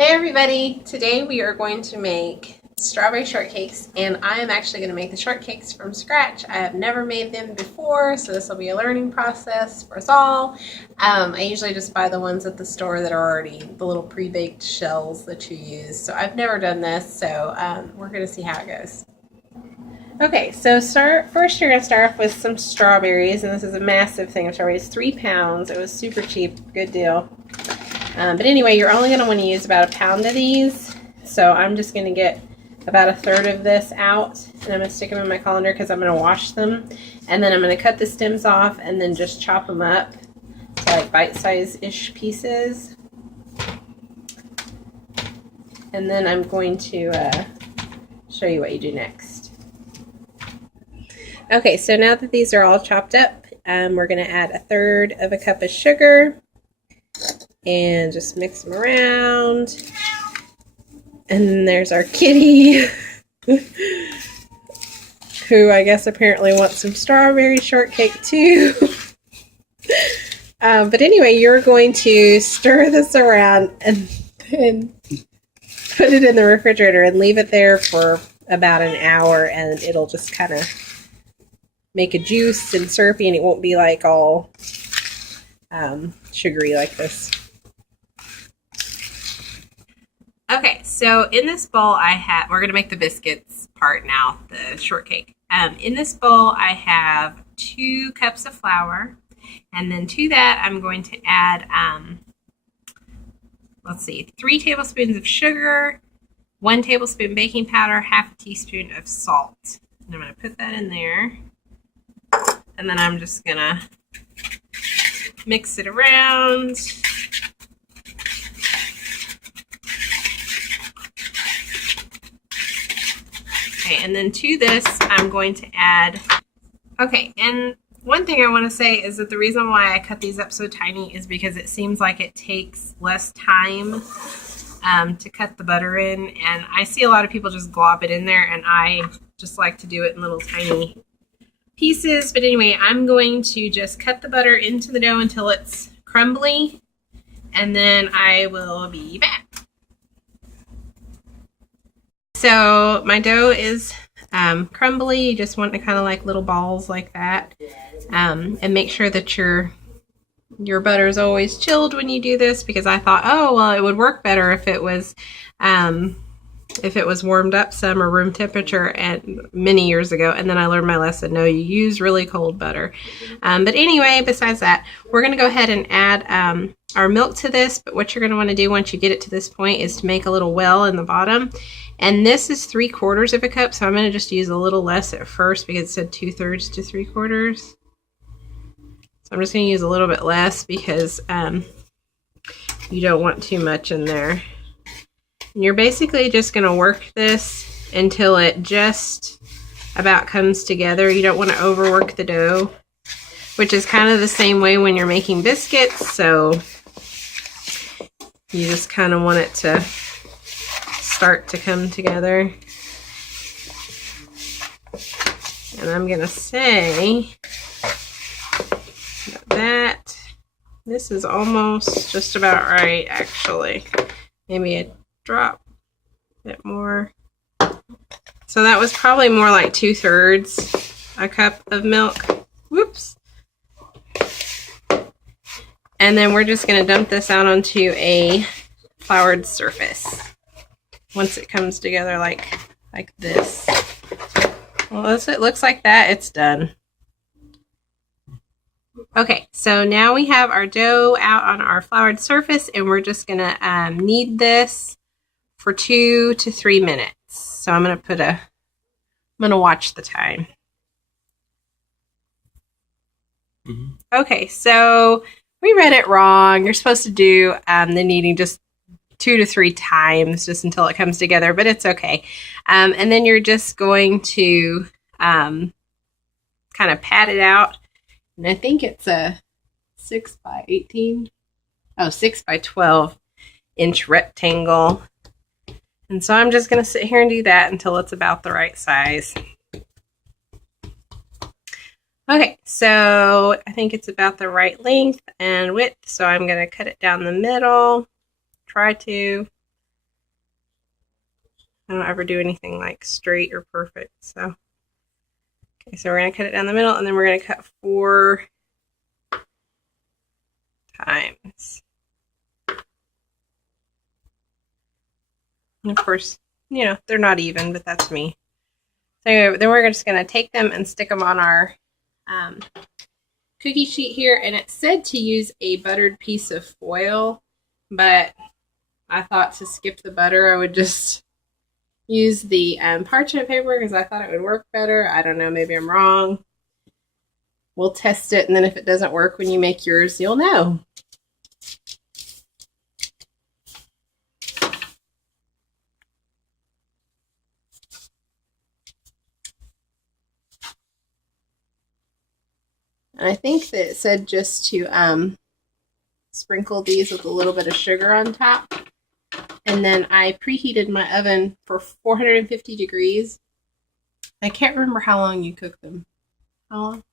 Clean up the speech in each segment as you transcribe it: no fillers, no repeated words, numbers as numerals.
Hey everybody! Today we are going to make strawberry shortcakes, and I am actually going to make the shortcakes from scratch. I have never made them before, so this will be a learning process for us all. I usually just buy the ones at the store that are already the little pre-baked shells that you use, so I've never done this, so we're going to see how it goes. Okay, so first you're going to start off with some strawberries, and this is a massive thing of strawberries, 3 pounds. It was super cheap, good deal. But anyway, you're only going to want to use about 1 pound of these. So I'm just going to get about 1/3 of this out, and I'm going to stick them in my colander because I'm going to wash them. And then I'm going to cut the stems off and then just chop them up to like bite-size-ish pieces. And then I'm going to show you what you do next. Okay, so now that these are all chopped up, we're going to add 1/3 of a cup of sugar. And just mix them around. And then there's our kitty, who I guess apparently wants some strawberry shortcake too. But anyway, you're going to stir this around and then put it in the refrigerator and leave it there for about an hour, and it'll just kind of make a juice and syrupy, and it won't be like all sugary like this. Okay, so in this bowl we're going to make the biscuits part now, the shortcake. In this bowl I have 2 cups of flour, and then to that I'm going to add, 3 tablespoons of sugar, 1 tablespoon baking powder, 1/2 teaspoon of salt. And I'm going to put that in there, and then I'm just going to mix it around. Okay, and then to this, I'm going to add, and one thing I want to say is that the reason why I cut these up so tiny is because it seems like it takes less time to cut the butter in, and I see a lot of people just glob it in there, and I just like to do it in little tiny pieces. But anyway, I'm going to just cut the butter into the dough until it's crumbly, and then I will be back. So my dough is crumbly. You just want to kind of like little balls like that, and make sure that your butter is always chilled when you do this, because I thought, oh well, it would work better if it was warmed up some or room temperature and many years ago, and then I learned my lesson. No, you use really cold butter. But anyway, besides that, we're going to go ahead and add our milk to this. But what you're going to want to do once you get it to this point is to make a little well in the bottom. And this is 3/4 of a cup, so I'm going to just use a little less at first because it said 2/3 to 3/4. So I'm just going to use a little bit less because you don't want too much in there. And you're basically just going to work this until it just about comes together. You don't want to overwork the dough, which is kind of the same way when you're making biscuits. So you just kind of want it to start to come together. And I'm going to say that this is almost just about right, actually. Maybe a drop bit more. So that was probably more like 2/3 a cup of milk. Whoops. And then we're just going to dump this out onto a floured surface once it comes together like this. Well, once it looks like that, it's done. Okay, so now we have our dough out on our floured surface, and we're just going to knead this for 2 to 3 minutes. So I'm going to watch the time. Okay, so we read it wrong. You're supposed to do the kneading just 2 to 3 times just until it comes together, but it's okay. And then you're just going to kind of pat it out. And I think it's a 6 by 12 inch rectangle. And so I'm just going to sit here and do that until it's about the right size. Okay, so I think it's about the right length and width, so I'm going to cut it down the middle. Try to. I don't ever do anything like straight or perfect. So, okay, so we're going to cut it down the middle, and then we're going to cut 4 times. And of course, you know, they're not even, but that's me. So anyway, then we're just going to take them and stick them on our cookie sheet here. And it said to use a buttered piece of foil, but I thought to skip the butter, I would just use the parchment paper because I thought it would work better. I don't know, maybe I'm wrong. We'll test it, and then if it doesn't work when you make yours, you'll know. And I think that it said just to sprinkle these with a little bit of sugar on top. And then I preheated my oven for 450 degrees. I can't remember how long you cook them. How long?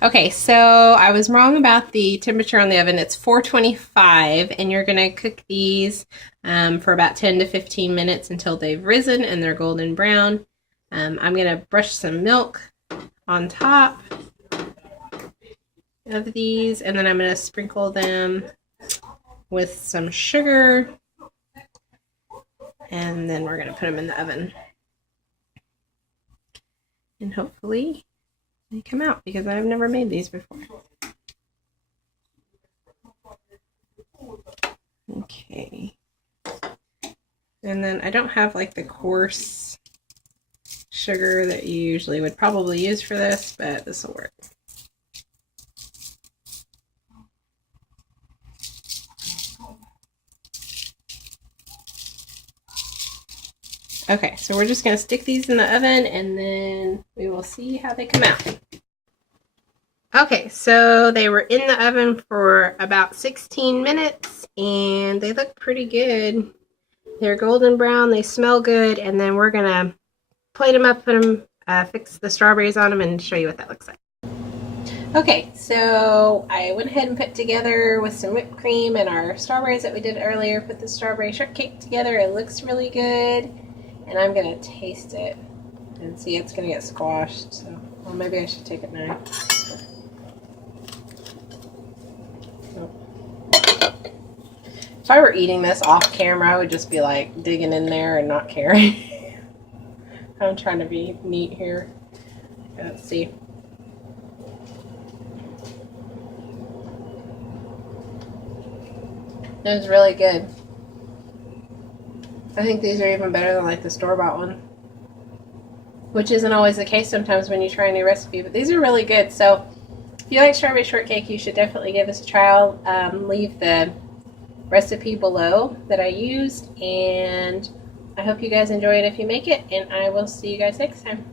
Okay, so I was wrong about the temperature on the oven. It's 425, and you're going to cook these for about 10 to 15 minutes until they've risen and they're golden brown. I'm going to brush some milk on top of these, and then I'm going to sprinkle them with some sugar, and then we're going to put them in the oven. And hopefully they come out, because I've never made these before. Okay. And then I don't have like the coarse sugar that you usually would probably use for this, but this will work. Okay, so we're just going to stick these in the oven, and then we will see how they come out. Okay, so they were in the oven for about 16 minutes, and they look pretty good. They're golden brown, they smell good, and then we're going to plate them up, put them, fix the strawberries on them, and show you what that looks like. Okay, so I went ahead and put together with some whipped cream and our strawberries that we did earlier, put the strawberry shortcake together. It looks really good. And I'm going to taste it and see it's going to get squashed. So, well, maybe I should take it now. Oh. If I were eating this off camera, I would just be like digging in there and not caring. I'm trying to be neat here. Let's see. It was really good. I think these are even better than like the store-bought one, which isn't always the case sometimes when you try a new recipe, but these are really good. So if you like strawberry shortcake, you should definitely give this a try. Leave the recipe below that I used, and I hope you guys enjoy it if you make it, and I will see you guys next time.